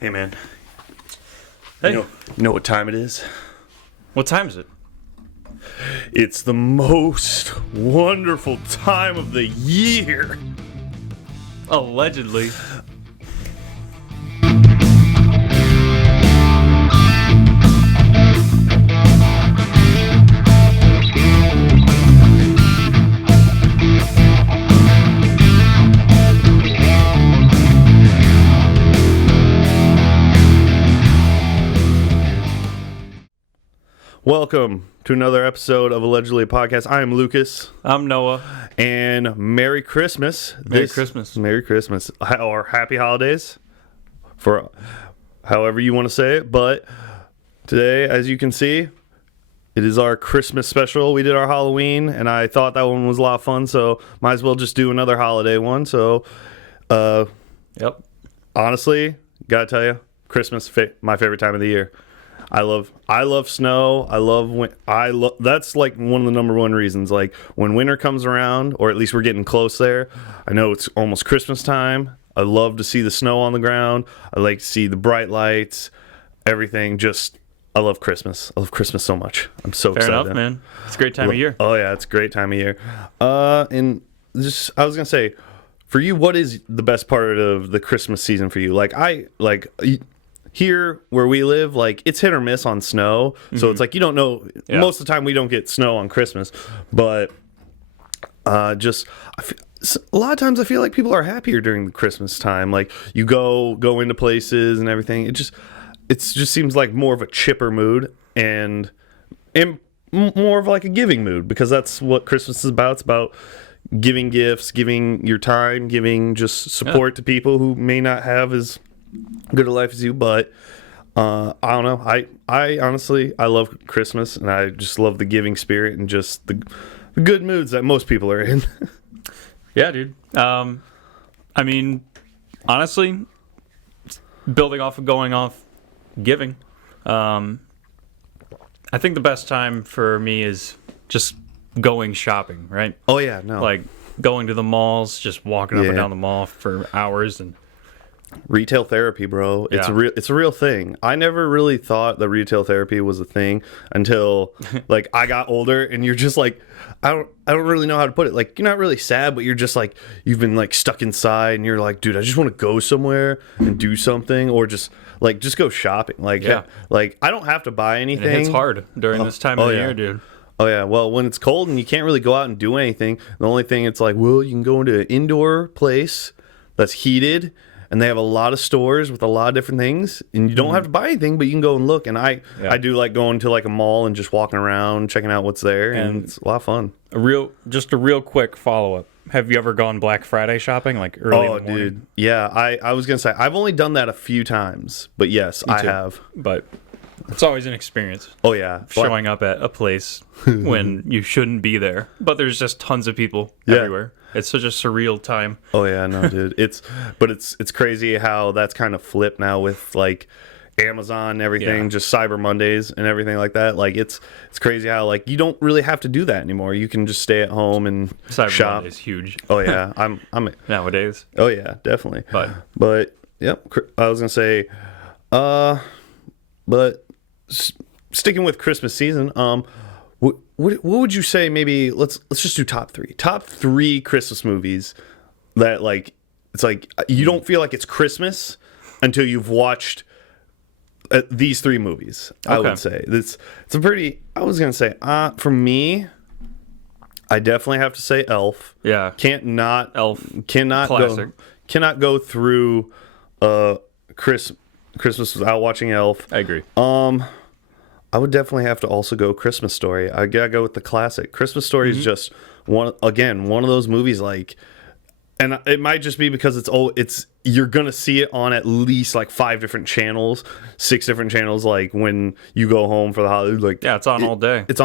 Hey, man. Hey. You know what time it is? What time is it? It's the most wonderful time of the year. Allegedly. Welcome to another episode of Allegedly a Podcast. I am Lucas, I'm Noah. and Merry Christmas. Merry Christmas. Merry Christmas. Or Happy Holidays, for however you want to say it. But today, as you can see, it is our Christmas special. We did our Halloween, and I thought that one was a lot of fun, so might as well just do another holiday one. So, Yep. honestly, gotta tell you, Christmas my favorite time of the year. I love snow. That's like one of the number one reasons. Like when winter comes around, or at least we're getting close there. I know it's almost Christmas time. I love to see the snow on the ground. I like to see the bright lights, everything. I love Christmas. I love Christmas so much. I'm so Fair excited. enough, man. It's a great time of year. Oh yeah, it's a great time of year. And just I was gonna say, for you, what is the best part of the Christmas season for you? Here where we live, like it's hit or miss on snow, so it's like you don't know. Yeah. Most of the time, we don't get snow on Christmas, but a lot of times I feel like people are happier during the Christmas time. Like you go into places and everything. It just seems like more of a chipper mood and more of like a giving mood, because that's what Christmas is about. It's about giving gifts, giving your time, giving just support to people who may not have as good a life as you. But I don't know, I honestly I love Christmas, and I just love the giving spirit and just the good moods that most people are in. Yeah, dude. I mean, honestly, going off giving, I think the best time for me is just going shopping, right? Oh yeah, no, Like going to the malls, just walking up and Yeah. down the mall for hours. And retail therapy, bro. It's Yeah. a real thing. I never really thought that retail therapy was a thing until like I got older, and you're just like, I don't really know how to put it. Like, you're not really sad, but you're just like, you've been like stuck inside, and you're like, dude, I just want to go somewhere and do something, or just go shopping. Like, Yeah. like I don't have to buy it anything. hits hard during this time of the yeah. year, dude. Oh yeah, well, when it's cold and you can't really go out and do anything, the only thing it's like, well, you can go into an indoor place that's heated, and they have a lot of stores with a lot of different things, and you don't have to buy anything, but you can go and look. And I do like going to like a mall and just walking around, checking out what's there, and it's a lot of fun. A real quick follow-up. Have you ever gone Black Friday shopping, like early in the morning? Dude, yeah, I was gonna say I've only done that a few times, but yes, I too. have. But it's always an experience Oh yeah, showing up at a place when you shouldn't be there. But there's just tons of people everywhere. It's such a surreal time. Oh yeah, no, dude. It's crazy how that's kind of flipped now with like Amazon and everything, Yeah. just Cyber Mondays and everything like that. Like it's crazy how like you don't really have to do that anymore. You can just stay at home and Cyber shop. Monday is huge Oh yeah, I'm nowadays. oh yeah, definitely. But yep, I was gonna say, but sticking with Christmas season, what would you say? Maybe let's just do top three Christmas movies that like it's like you don't feel like it's Christmas until you've watched these three movies. I Okay. would say it's a pretty. I was gonna say for me, I definitely have to say Elf. Yeah. Elf. Classic. Cannot go through Christmas without watching Elf. I agree. I would definitely have to also go Christmas Story. I gotta go with the classic. Christmas Story is just one of those movies like, and it might just be because it's you're gonna see it on at least like 5 different channels, 6 different channels. Like when you go home for the holiday, like Yeah, it's on all day. It's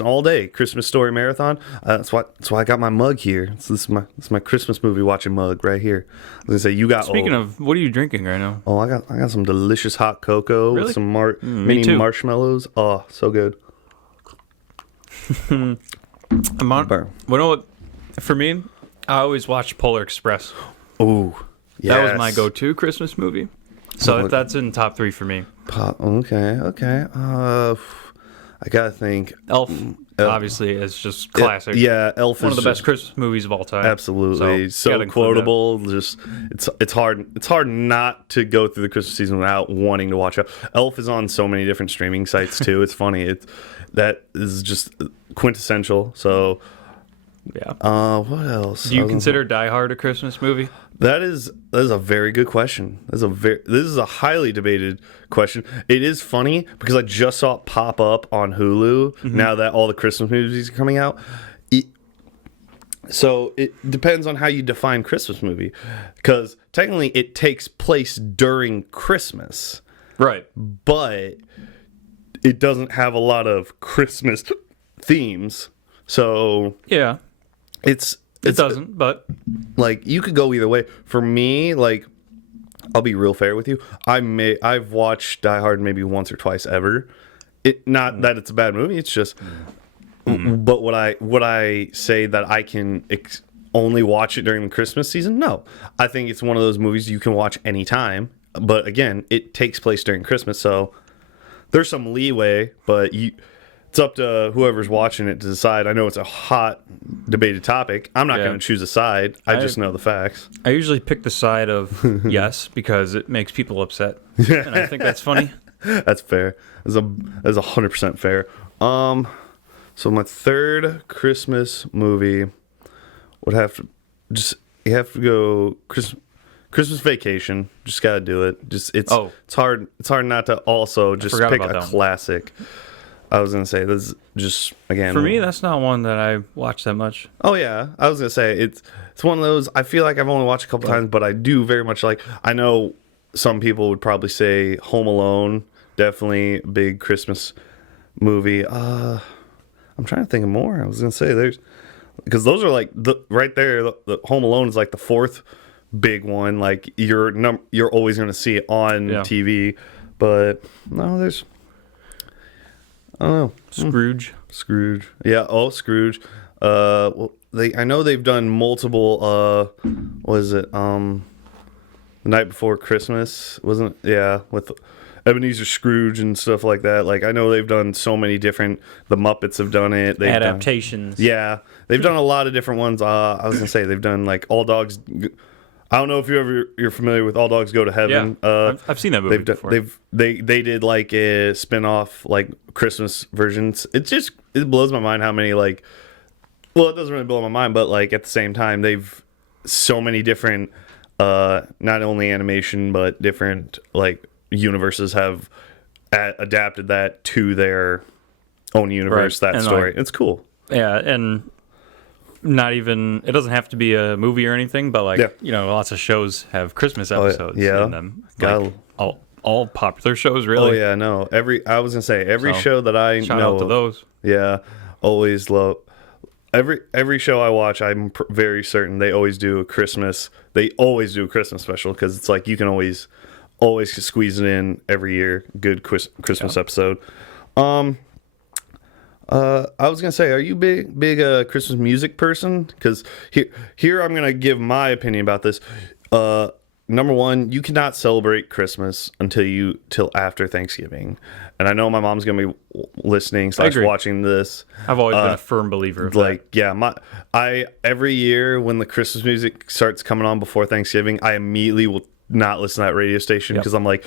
all day. Christmas Story marathon. That's why I got my mug here. This is my Christmas movie watching mug right here. I was gonna say you got. Speaking of, what are you drinking right now? Oh, I got some delicious hot cocoa Really? with some me mini too. marshmallows. Oh, so good. I'm on. Burn. You know what? For me, I always watch Polar Express. Ooh, That was my go-to Christmas movie. So that's in top 3 for me. Okay. I gotta think. Elf, obviously, is just classic. Yeah, Elf One is of the best Christmas movies of all time. absolutely So, gotta so include quotable. Just it's hard not to go through the Christmas season without wanting to watch it. Elf is on so many different streaming sites too. It's funny. That is just quintessential. So Yeah. what else? Do you consider Die Hard a Christmas movie? That is a very good question. This is a highly debated question. It is funny because I just saw it pop up on Hulu now that all the Christmas movies are coming out. So it depends on how you define Christmas movie, because technically it takes place during Christmas, Right. but it doesn't have a lot of Christmas themes. So Yeah. it doesn't, but like you could go either way. For me, like I'll be real fair with you. I've watched Die Hard maybe once or twice ever. Not that it's a bad movie. It's just, but would I say that I can only watch it during the Christmas season? No, I think it's one of those movies you can watch anytime. But again, it takes place during Christmas, so there's some leeway. But it's up to whoever's watching it to decide. I know it's a hot debated topic. I'm not going to choose a side. I just know the facts. I usually pick the side of yes because it makes people upset, and I think that's funny. That's fair. That's 100% fair. So my third Christmas movie would have to you have to go Christmas Vacation. Just gotta do it. It's hard not to also just pick a classic. I was gonna say this is just again for me. That's not one that I watch that much. Oh yeah, I was gonna say it's one of those. I feel like I've only watched a couple times, but I do very much like. I know some people would probably say Home Alone, definitely a big Christmas movie. I'm trying to think of more. I was gonna say because those are like right there. The Home Alone is like the fourth big one. Like you're always gonna see it on TV, but no, there's. I don't know. Scrooge. Yeah. Oh, Scrooge. Well, I know they've done multiple. What is it? The Night Before Christmas, wasn't it? Yeah, with Ebenezer Scrooge and stuff like that. Like I know they've done so many different. The Muppets have done it. Adaptations. They've done a lot of different ones. I was gonna say they've done like All Dogs. I don't know if you're familiar with All Dogs Go to Heaven. Yeah, I've seen that movie before. They did like a spin-off like Christmas versions. It blows my mind how many like. Well, it doesn't really blow my mind, but like at the same time, they've so many different, not only animation but different like universes have adapted that to their own universe. Right. That story, it's cool. Yeah, and. Not even it doesn't have to be a movie or anything, but like lots of shows have Christmas episodes in them. Like all popular shows, really. Oh yeah, no. I was gonna say every show that I shout know out to those. Yeah, always love every show I watch. I'm very certain they always do a Christmas. They always do a Christmas special because it's like you can always squeeze it in every year. Good Christmas episode. I was gonna say, are you big Christmas music person? Because here I'm gonna give my opinion about this. Number one, you cannot celebrate Christmas till after Thanksgiving, and I know my mom's gonna be listening / watching this. I've always been a firm believer of that. Every year when the Christmas music starts coming on before Thanksgiving, I immediately will not listen to that radio station because I'm like,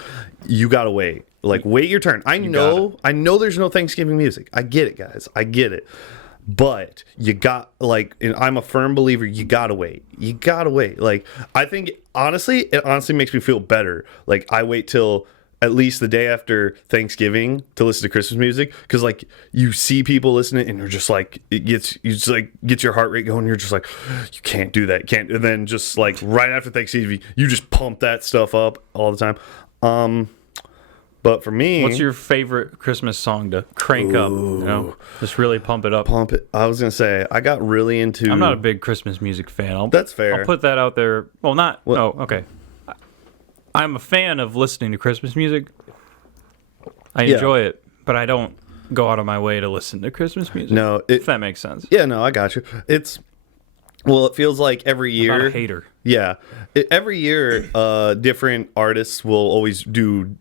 you gotta wait. Like, wait your turn. I know there's no Thanksgiving music. I get it, guys. I get it. But you got, like, and I'm a firm believer, you gotta wait. You gotta wait. Like, I think, it honestly makes me feel better. Like, I wait till at least the day after Thanksgiving to listen to Christmas music. Because, like, you see people listening and you're just like, gets your heart rate going. You're just like, you can't do that. Can't. And then just, like, right after Thanksgiving, you just pump that stuff up all the time. But for me, what's your favorite Christmas song to crank up? Just really pump it up. Pump it. I was gonna say I got really into. I'm not a big Christmas music fan. That's fair. I'll put that out there. Well, not. What? No. Okay. I'm a fan of listening to Christmas music. I enjoy it, but I don't go out of my way to listen to Christmas music. No, if that makes sense. Yeah, no, I got you. Well, it feels like every year. I'm not a hater. Yeah, every year, different artists will always do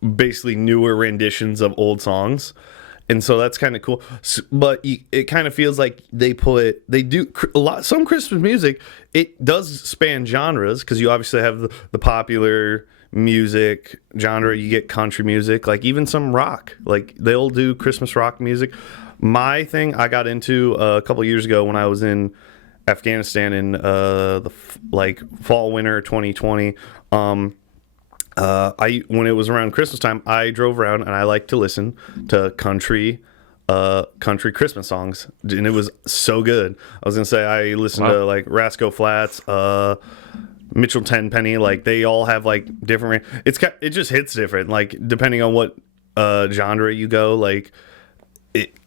basically newer renditions of old songs, and so that's kind of cool. But it kind of feels like they do a lot. Some Christmas music, it does span genres, because you obviously have the popular music genre. You get country music, like even some rock. Like they'll do Christmas rock music. My thing I got into a couple years ago when I was in Afghanistan in the fall winter 2020. When it was around Christmas time, I drove around and I like to listen to country Christmas songs, and it was so good. I was gonna say I listened to like Rascal Flatts, Mitchell Tenpenny. Like they all have like different. It just hits different, like depending on what genre you go. Like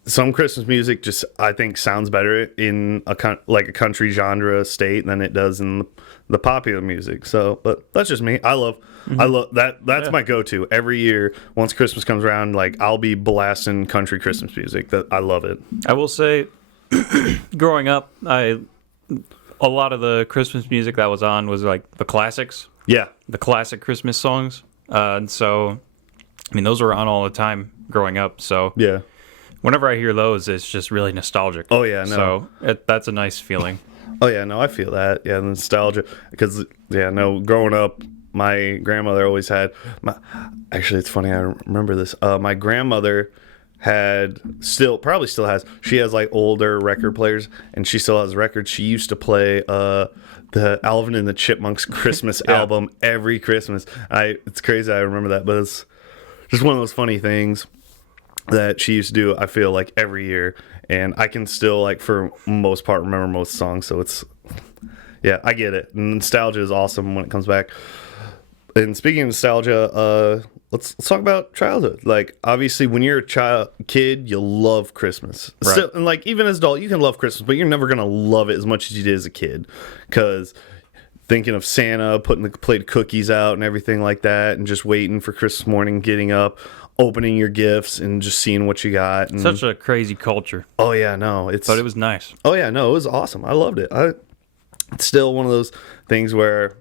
some Christmas music just I think sounds better in a country genre state than it does in the popular music. So, but that's just me. I love that. That's my go-to every year. Once Christmas comes around, like I'll be blasting country Christmas music. That I love it. I will say, growing up, a lot of the Christmas music that was on was like the classics. Yeah, the classic Christmas songs. And so, I mean, those were on all the time growing up. So yeah. Whenever I hear those, it's just really nostalgic. Oh, yeah, no. So that's a nice feeling. Oh, yeah, no, I feel that. Yeah, the nostalgia. Because, yeah, no, growing up, my grandmother always had... Actually, it's funny, I remember this. My grandmother probably still has... She has, like, older record players, and she still has records. She used to play the Alvin and the Chipmunks Christmas album every Christmas. It's crazy I remember that, but it's just one of those funny things that she used to do, I feel like, every year, and I can still, like, for most part, remember most songs. So it's, yeah, I get it. Nostalgia is awesome when it comes back. And speaking of nostalgia, let's talk about childhood. Like, obviously, when you're a kid, you love Christmas. Right. Still, and like even as an adult, you can love Christmas, but you're never gonna love it as much as you did as a kid, because thinking of Santa putting the plate of cookies out and everything like that, and just waiting for Christmas morning, getting up, opening your gifts, and just seeing what you got. And, such a crazy culture. Oh yeah, no, but it was nice. Oh yeah, no, it was awesome. I loved it. It's still one of those things where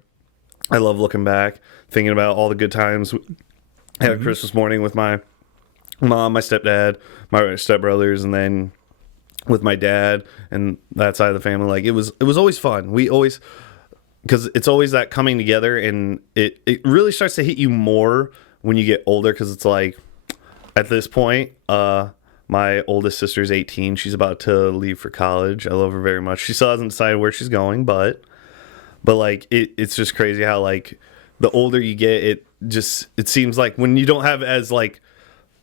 I love looking back, thinking about all the good times I had Christmas morning with my mom, my stepdad, my stepbrothers, and then with my dad and that side of the family. Like it was always fun. We always, because it's always that coming together, and it really starts to hit you more when you get older, because it's like at this point, my oldest sister's 18. She's about to leave for college. I love her very much. She still hasn't decided where she's going, but like it's just crazy how like the older you get, it seems like when you don't have as like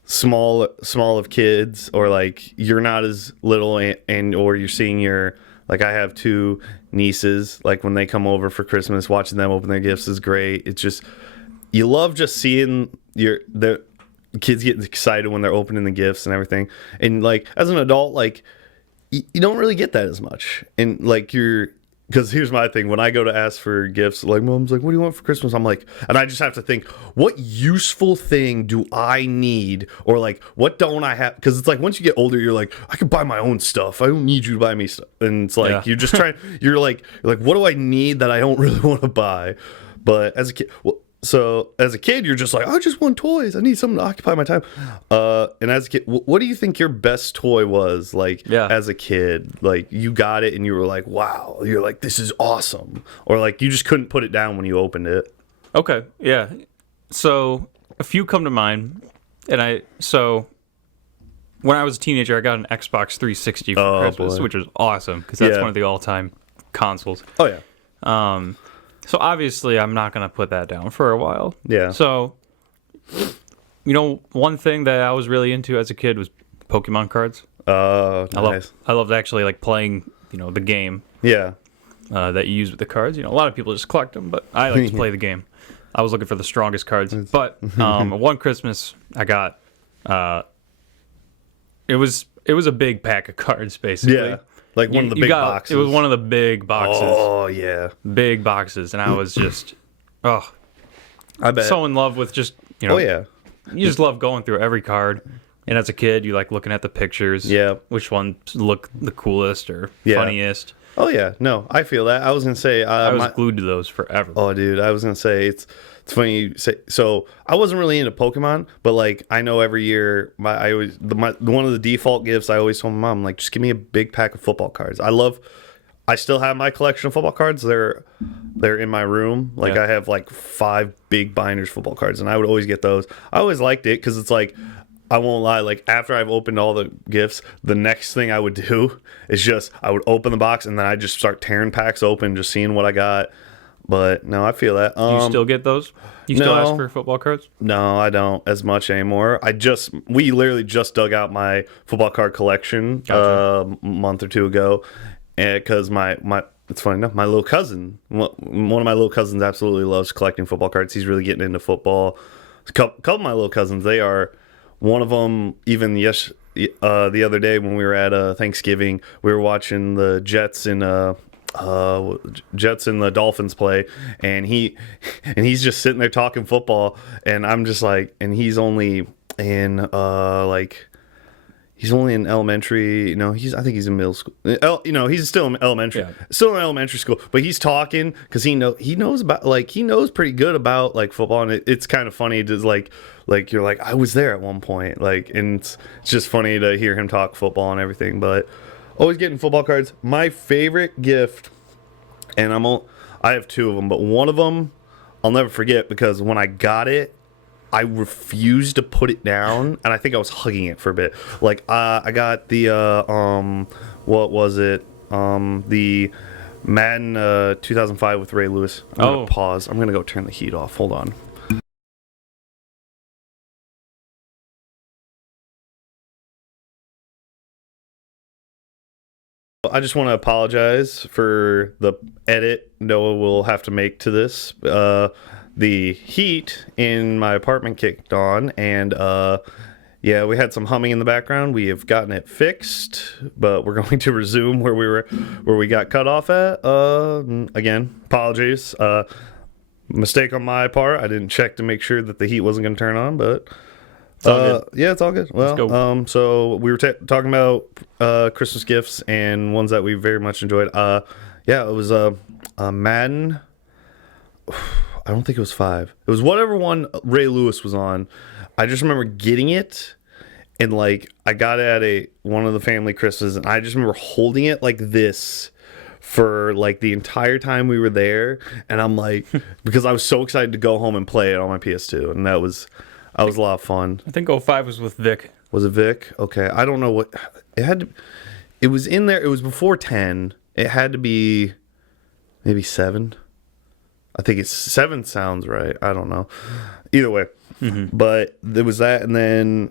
small of kids, or like you're not as little, and or you're seeing your, like I have two nieces, like when they come over for Christmas, watching them open their gifts is great. It's just, you love just seeing the kids get excited when they're opening the gifts and everything. And like as an adult, like you don't really get that as much. And like because here's my thing, when I go to ask for gifts, like mom's like, what do you want for Christmas? I'm like, and I just have to think, what useful thing do I need, or like what don't I have? Because it's like once you get older, you're like, I can buy my own stuff, I don't need you to buy me stuff. And it's like you're just trying, you're like what do I need that I don't really want to buy? But as a kid, so as a kid, you're just like, I just want toys. I need something to occupy my time. And as a kid, what do you think your best toy was? Like as a kid, like you got it and you were like, wow, you're like, this is awesome. Or like you just couldn't put it down when you opened it. Okay. Yeah. So a few come to mind. And when I was a teenager, I got an Xbox 360 for Christmas, which was awesome because that's one of the all-time consoles. Oh yeah. So obviously I'm not going to put that down for a while. Yeah. So, one thing that I was really into as a kid was Pokemon cards. Nice. I loved actually like playing, the game. Yeah. That you use with the cards. A lot of people just collect them, but I like to play the game. I was looking for the strongest cards. But one Christmas I got, it was a big pack of cards basically. Yeah. Like one of the big boxes. It was one of the big boxes. Oh, yeah. Big boxes. And I was just, I bet. so in love with just, Oh, yeah. You just love going through every card. And as a kid, you like looking at the pictures. Yeah. Which ones look the coolest or funniest. Oh yeah, no, I feel that. I was gonna say, I was glued to those forever. oh dude, I was gonna say it's funny you say. So I wasn't really into Pokemon, but like I know every year one of the default gifts I always told my mom, like, just give me a big pack of football cards. I still have my collection of football cards. They're in my room. Like Yeah. I have like 5 big binders of football cards, and I would always get those. I always liked it because it's like, I won't lie. Like after I've opened all the gifts, the next thing I would do is just I would open the box and then I just start tearing packs open, just seeing what I got. But no, I feel that. Do you still get those? You still ask for football cards? No, I don't as much anymore. We literally just dug out my football card collection Gotcha. a month or two ago, because my it's funny enough, my little cousin, one of my little cousins, absolutely loves collecting football cards. He's really getting into football. A couple of my little cousins, they are. One of them, even the other day when we were at Thanksgiving, we were watching the Jets and the Dolphins play, and he's just sitting there talking football, and I'm just like, and he's only in he's only in elementary. I think he's in middle school. He's still in elementary, Yeah. still in elementary school. But he's talking because he knows about, like, he knows pretty good about like football, and it's kind of funny to like you're like, I was there at one point, like, and it's just funny to hear him talk football and everything. But always getting football cards. My favorite gift, and I have 2 of them, but one of them I'll never forget because when I got it, I refused to put it down, and I think I was hugging it for a bit. Like I got the what was it? The Madden 2005 with Ray Lewis. I'm gonna pause. I'm gonna go turn the heat off. Hold on. I just want to apologize for the edit Noah will have to make to this. The heat in my apartment kicked on, and yeah, we had some humming in the background. We have gotten it fixed, but we're going to resume where we got cut off at. Again, apologies. Mistake on my part. I didn't check to make sure that the heat wasn't going to turn on, but yeah, it's all good. Well, so we were talking about Christmas gifts and ones that we very much enjoyed. Yeah, it was Madden. I don't think it was 5. It was whatever one Ray Lewis was on. I just remember getting it, and like I got it at one of the family Christmases, and I just remember holding it like this for like the entire time we were there, and I'm like, because I was so excited to go home and play it on my PS2, and that was a lot of fun. I think 05 was with Vic. Was it Vic? Okay, I don't know what it had to. It was in there. It was before 10. It had to be maybe 7. I think it's 7 sounds right. I don't know. Either way, but there was that, and then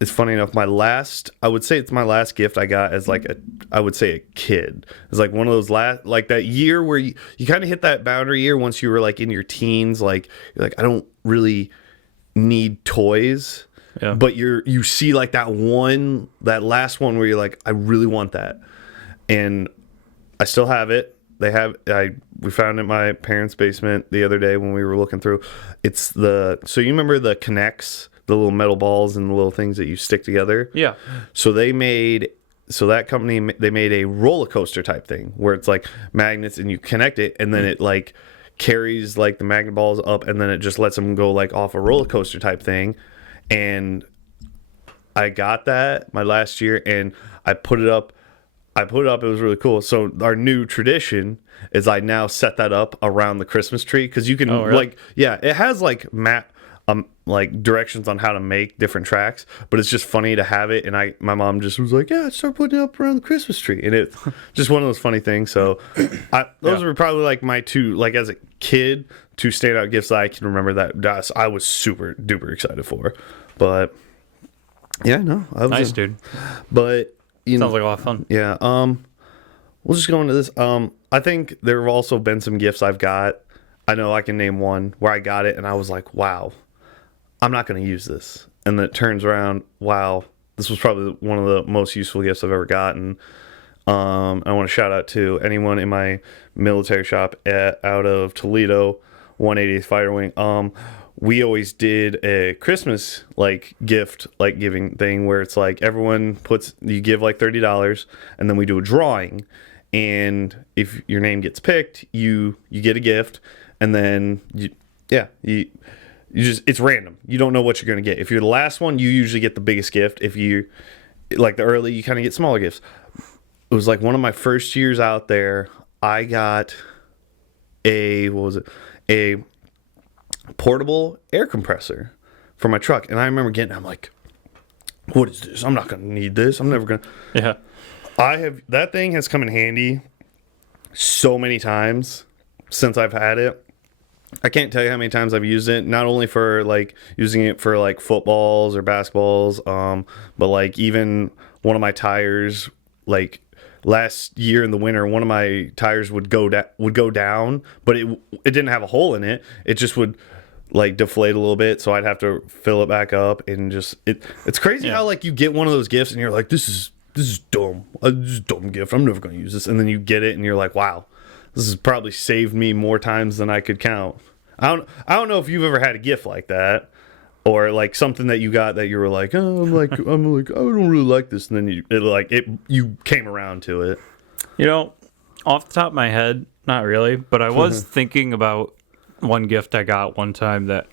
it's funny enough. I would say it's my last gift I got as like I would say a kid. It's like one of those like that year where you kind of hit that boundary year once you were like in your teens. Like you're like, I don't really need toys, but you see like that last one where you're like, I really want that, and I still have it. We found it in my parents' basement the other day when we were looking through. So you remember the Kinects, the little metal balls and the little things that you stick together? Yeah. So that company, they made a roller coaster type thing where it's like magnets and you connect it, and then it like carries like the magnet balls up, and then it just lets them go like off a roller coaster type thing. And I got that my last year, and I put it up. It was really cool. So our new tradition is I now set that up around the Christmas tree, because you can like, yeah, it has like like directions on how to make different tracks, but it's just funny to have it. And my mom just was like, yeah, start putting it up around the Christmas tree, and it's just one of those funny things. So those were probably like my 2, like as a kid, 2 standout gifts that I can remember that I was super duper excited for. But yeah, no, I was Nice, dude. But sounds like a lot of fun. Yeah. We'll just go into this. I think there have also been some gifts I've got. I know I can name one where I got it and I was like, wow, I'm not going to use this. And then it turns around, wow, this was probably one of the most useful gifts I've ever gotten. I want to shout out to anyone in my military shop out of Toledo, 180th Fighter Wing. We always did a Christmas like gift like giving thing where it's like everyone you give like $30, and then we do a drawing, and if your name gets picked, you get a gift, and then you just, it's random. You don't know what you're going to get. If you're the last one, you usually get the biggest gift. If you like the early, you kind of get smaller gifts. It was like one of my first years out there, I got a portable air compressor for my truck, and I remember getting, I'm like, what is this? I'm not going to need this. I'm never going to. Yeah. That thing has come in handy so many times since I've had it. I can't tell you how many times I've used it, not only for like using it for like footballs or basketballs, but like even one of my tires, like last year in the winter, one of my tires would go down, but it didn't have a hole in it. It just would like deflate a little bit, so I'd have to fill it back up, and just it's crazy how like you get one of those gifts and you're like, this is dumb. This is a dumb gift. I'm never going to use this, and then you get it and you're like, wow. This has probably saved me more times than I could count. I don't know if you've ever had a gift like that, or like something that you got that you were like, oh, I'm like I don't really like this, and then you came around to it. You know, off the top of my head, not really, but I was thinking about one gift I got one time that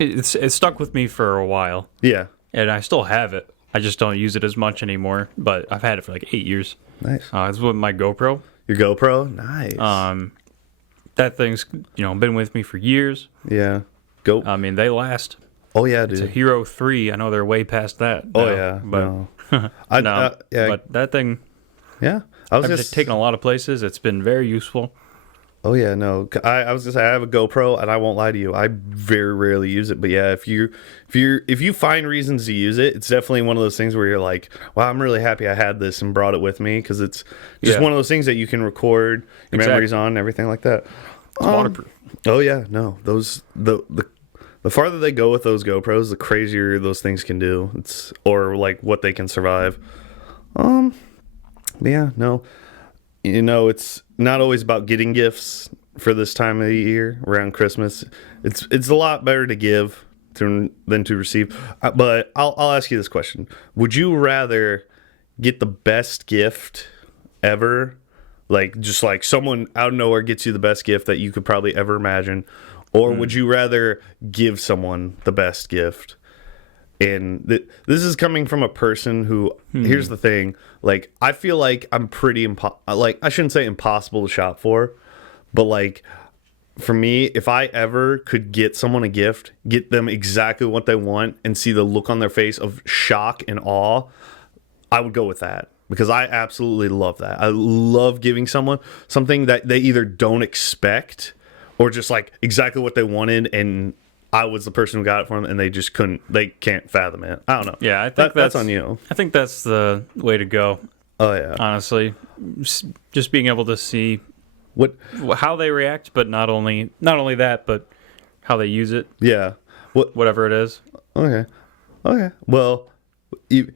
it stuck with me for a while. Yeah, and I still have it. I just don't use it as much anymore, but I've had it for like 8 years. Nice. It's with my GoPro. Your GoPro? Nice. That thing's, been with me for years. Yeah. I mean, they last. Oh, yeah, dude. It's a Hero 3. I know they're way past that. Oh, yeah. But, no. Yeah. But that thing, yeah. I've just taken a lot of places. It's been very useful. Oh, yeah, no. I was going to say, I have a GoPro, and I won't lie to you. I very rarely use it. But, yeah, if you find reasons to use it, it's definitely one of those things where you're like, wow, I'm really happy I had this and brought it with me, because it's just one of those things that you can record your memories on and everything like that. It's waterproof. Oh, yeah, no. The farther they go with those GoPros, the crazier those things can do. Or, like, what they can survive. Yeah, no. It's not always about getting gifts for this time of the year around Christmas. It's a lot better to give than to receive. But I'll ask you this question: would you rather get the best gift ever, like just like someone out of nowhere gets you the best gift that you could probably ever imagine, or would you rather give someone the best gift? And this is coming from a person who, here's the thing, like, I feel like I'm pretty, I shouldn't say impossible to shop for, but, like, for me, if I ever could get someone a gift, get them exactly what they want, and see the look on their face of shock and awe, I would go with that. Because I absolutely love that. I love giving someone something that they either don't expect, or just, like, exactly what they wanted, and I was the person who got it for them, and they can't fathom it. I don't know. Yeah, I think that's on you. I think that's the way to go. Oh, yeah. Honestly, just being able to see how they react, but not only that, but how they use it. Yeah. Whatever it is. Okay. Well, we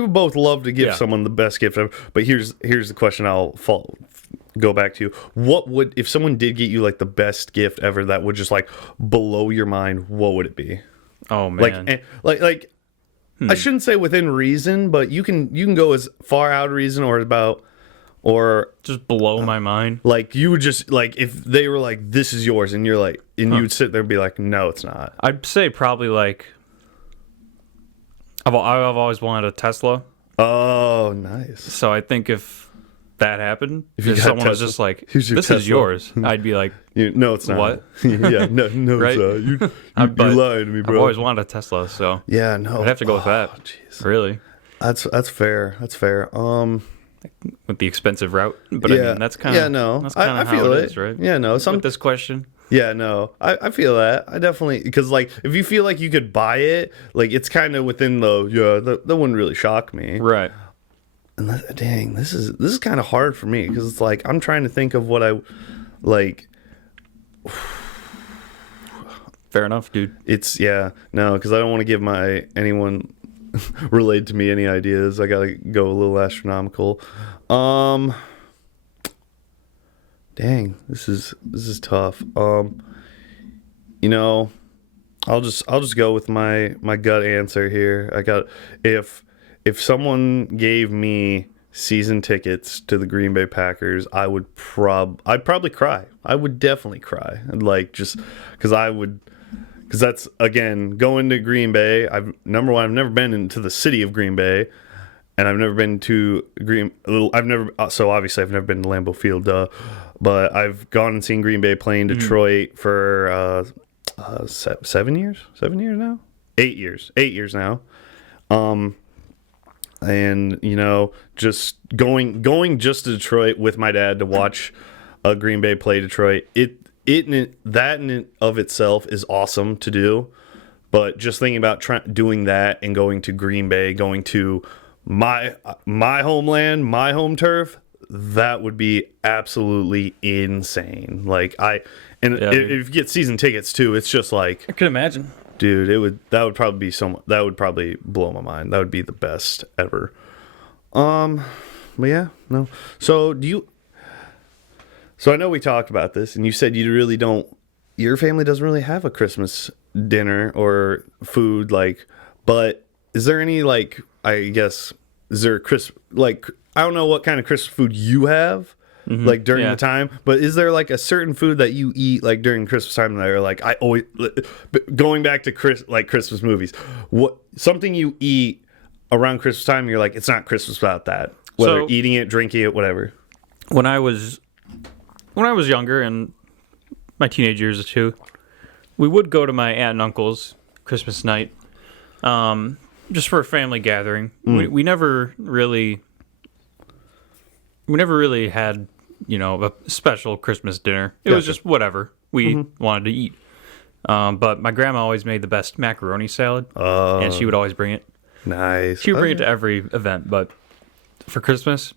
would both love to give someone the best gift ever. But here's the question I'll go back to. What would, if someone did get you like the best gift ever that would just like blow your mind, what would it be? Oh man. Like I shouldn't say within reason, but you can go as far out of reason or just blow my mind. Like you would just, like, if they were like, this is yours, and you're like, and you'd sit there and be like, no, it's not. I'd say probably like I've always wanted a Tesla. Oh, nice. So I think if that happened, if someone was just like, this is yours, I'd be like, no, it's not. What? Yeah, no, right? You lied to me, bro. I've always wanted a Tesla, so yeah, no, I'd have to go with that. Geez. Really? That's fair. That's fair. With the expensive route, but I mean, that's kind of that's kind of how it is, right? Yeah, no. With this question. Yeah, no, I feel that. I definitely, because like if you feel like you could buy it, like it's kind of within that wouldn't really shock me, right? And dang, this is kind of hard for me because it's like I'm trying to think of what I like. Fair enough, dude. Because I don't want to give anyone related to me any ideas. I gotta go a little astronomical. Dang, this is tough. I'll just go with my gut answer here. If someone gave me season tickets to the Green Bay Packers, I'd probably cry. I would definitely cry. Like, just because that's, again, going to Green Bay. I've never been into the city of Green Bay, and I've never been to so obviously I've never been to Lambeau Field, but I've gone and seen Green Bay play in Detroit for 7 years now, 8 years now. And just going just to Detroit with my dad to watch Green Bay play Detroit, that in and of itself is awesome to do. But just thinking about doing that and going to Green Bay, going to my homeland, my home turf, that would be absolutely insane. Like, if you get season tickets too, it's just like, I can imagine. Dude, that would probably blow my mind. That would be the best ever. But yeah, no. So I know we talked about this, and you said your family doesn't really have a Christmas dinner or food, like, but is there any, like, I guess, is there I don't know what kind of Christmas food you have, like, during the time, but is there, like, a certain food that you eat, like, during Christmas time that are, like, I always, going back to Christmas movies, something you eat around Christmas time, you're like, it's not Christmas without that, whether eating it, drinking it, whatever. When I was younger, and my teenage years too, we would go to my aunt and uncle's Christmas night, just for a family gathering. We never really had, a special Christmas dinner. It was just whatever we wanted to eat. But my grandma always made the best macaroni salad, and she would always bring it. Nice. She would bring it to every event, but for Christmas,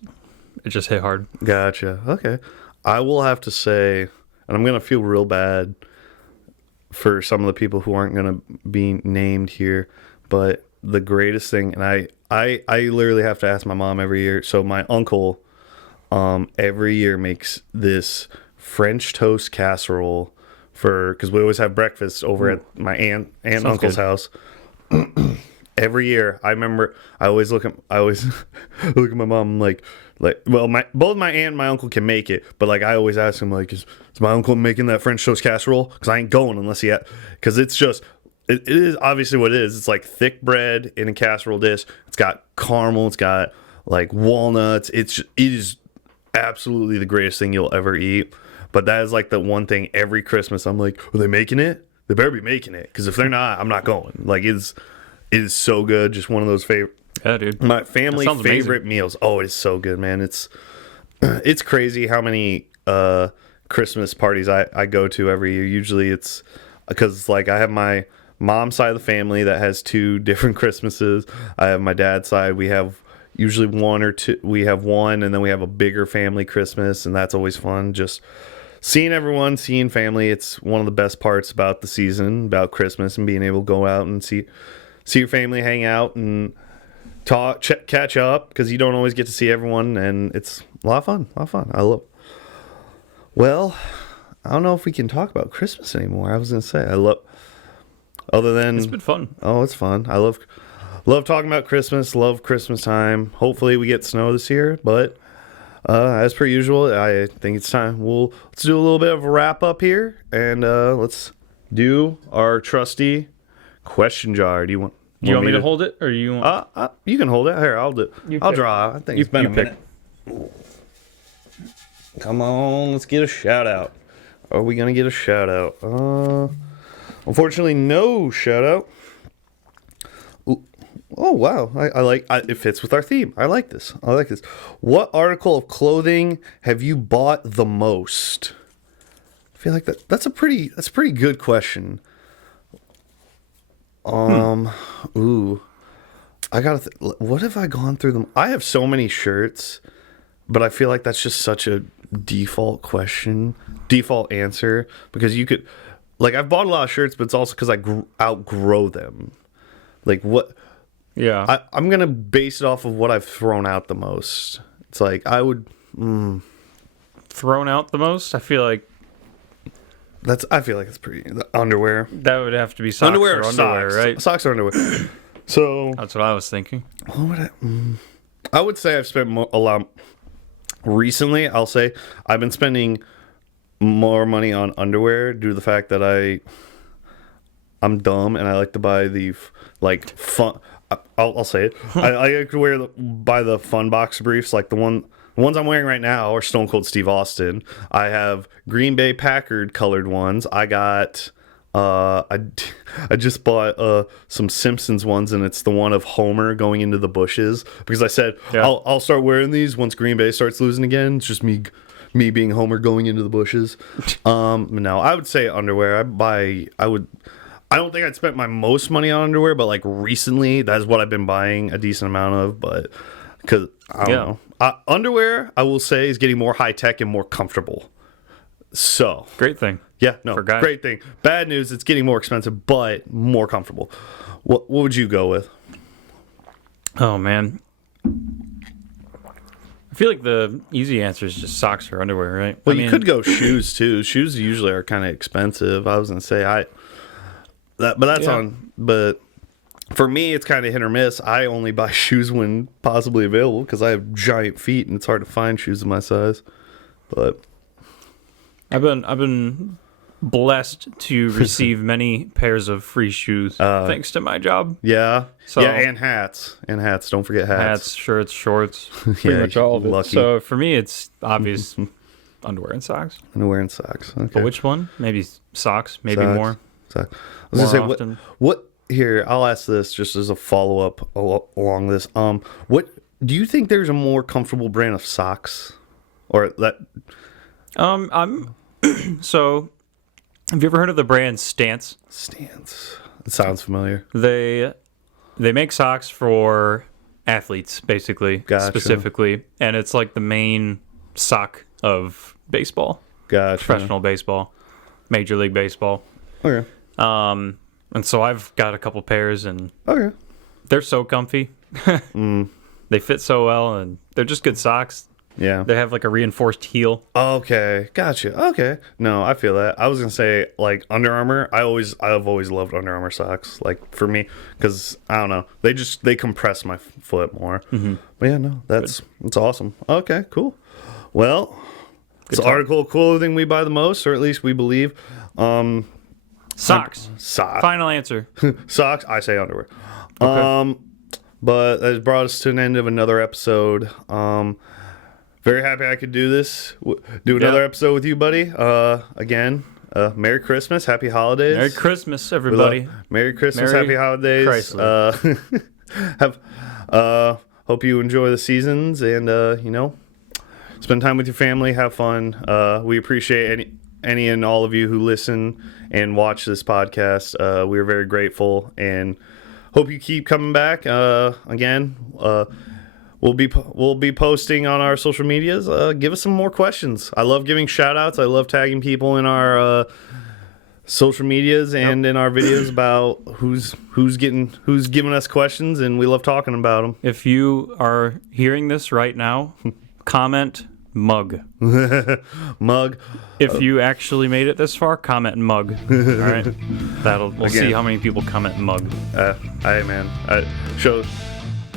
it just hit hard. Gotcha. Okay. I will have to say, and I'm going to feel real bad for some of the people who aren't going to be named here, but the greatest thing, and I literally have to ask my mom every year. So my uncle every year makes this French toast casserole because we always have breakfast over at my aunt and uncle's house. Every year, I remember I always look at my mom like well, both my aunt and my uncle can make it, but like I always ask him, like, is my uncle making that French toast casserole? Because I ain't going unless because it's just it is obviously what it is. It's like thick bread in a casserole dish. It's got caramel. It's got like walnuts. It is absolutely the greatest thing you'll ever eat. But that is like the one thing every Christmas I'm like, are they making it? They better be making it, because if they're not, I'm not going. Like, it is so good. Just one of those favorite. Yeah, dude. My family favorite meals. Oh, it is so good, man. It's crazy how many Christmas parties I go to every year. Usually it's because, like, I have my mom's side of the family that has 2 different Christmases. I have my dad's side. We have usually 1 or 2. We have 1, and then we have a bigger family Christmas, and that's always fun. Just seeing everyone, seeing family. It's one of the best parts about the season, about Christmas, and being able to go out and see your family, hang out, and talk, catch up, because you don't always get to see everyone, and it's a lot of fun. Well, I don't know if we can talk about Christmas anymore. I was gonna say other than it's been fun. Oh, it's fun. I love talking about Christmas. Love Christmas time. Hopefully we get snow this year, but as per usual, I think it's time. Let's do a little bit of a wrap up here, and let's do our trusty question jar. Do you want me to hold it, or you want? You can hold it. Here, I'll do. I'll draw. I think it's been a minute. Come on, let's get a shout out. Are we gonna get a shout out? Unfortunately, no shout out. Oh wow, I like it. Fits with our theme. I like this. What article of clothing have you bought the most? I feel like that's a pretty good question. Ooh, I gotta. What have I gone through them? I have so many shirts, but I feel like that's just such a default answer, because you could, like, I've bought a lot of shirts, but it's also because I outgrow them. Like, what? Yeah, I'm gonna base it off of what I've thrown out the most. It's like I would thrown out the most. I feel like it's pretty underwear. That would have to be socks or underwear, right? Socks or underwear. So that's what I was thinking. What would I would say I've spent a lot recently. I'll say I've been spending more money on underwear due to the fact that I'm dumb and I like to buy the like fun. I'll say it. I like to buy the fun box briefs, like the ones I'm wearing right now are Stone Cold Steve Austin. I have Green Bay Packard colored ones. I got I just bought some Simpsons ones, and it's the one of Homer going into the bushes because I said I'll start wearing these once Green Bay starts losing again. It's just me being Homer going into the bushes. No, I would say underwear. I don't think I'd spent my most money on underwear, but like recently, that's what I've been buying a decent amount of. But because I don't know, underwear, I will say, is getting more high tech and more comfortable. So great thing. Yeah, no, great thing. Bad news, it's getting more expensive, but more comfortable. What would you go with? Oh man, I feel like the easy answer is just socks or underwear, right? Well, you could go shoes too. Shoes usually are kind of expensive. I was gonna say but for me, it's kind of hit or miss. I only buy shoes when possibly available because I have giant feet and it's hard to find shoes of my size. But I've been blessed to receive many pairs of free shoes thanks to my job. Yeah. So, yeah, and hats. And hats. Don't forget hats. Hats, shirts, shorts. Pretty much all of it. Lucky. So for me, it's obvious underwear and socks. Underwear and socks. Okay. But which one? Maybe socks. Maybe socks. More. Socks. I was going to say, what here, I'll ask this just as a follow-up along this. What do you think there's a more comfortable brand of socks? Or that... So, have you ever heard of the brand Stance? Stance. It sounds familiar. They make socks for athletes, basically, specifically, and it's like the main sock of baseball. Professional baseball, Major League Baseball. Okay. And so I've got a couple pairs, and they're so comfy. They fit so well, and they're just good socks. Yeah. They have like a reinforced heel. Okay. Gotcha. Okay. No, I feel that. I was going to say like Under Armour. I've always loved Under Armour socks. Like for me, because I don't know. They compress my foot more. Mm-hmm. But yeah, no, that's awesome. Okay, cool. Well, it's article of clothing we buy the most, or at least we believe. Socks. Final answer. Socks. I say underwear. Okay. But that has brought us to an end of another episode. Very happy I could do this. Do another episode with you, buddy. Again, Merry Christmas, Happy Holidays. Merry Christmas, everybody. Merry Christmas, Happy Holidays. Hope you enjoy the seasons and spend time with your family, have fun. We appreciate any and all of you who listen and watch this podcast. We're very grateful and hope you keep coming back. Again, we'll be posting on our social medias. Give us some more questions. I love giving shout outs. I love tagging people in our social medias and in our videos about who's giving us questions, and we love talking about them. If you are hearing this right now, comment mug. Mug. If you actually made it this far, comment mug. All right. We'll see how many people comment mug. Hey man.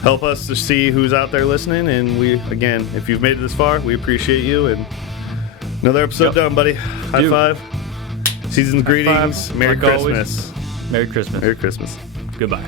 Help us to see who's out there listening, and if you've made it this far, we appreciate you. And another episode done, buddy. High five. Season's greetings. Merry Christmas. Merry Christmas. Merry Christmas. Goodbye.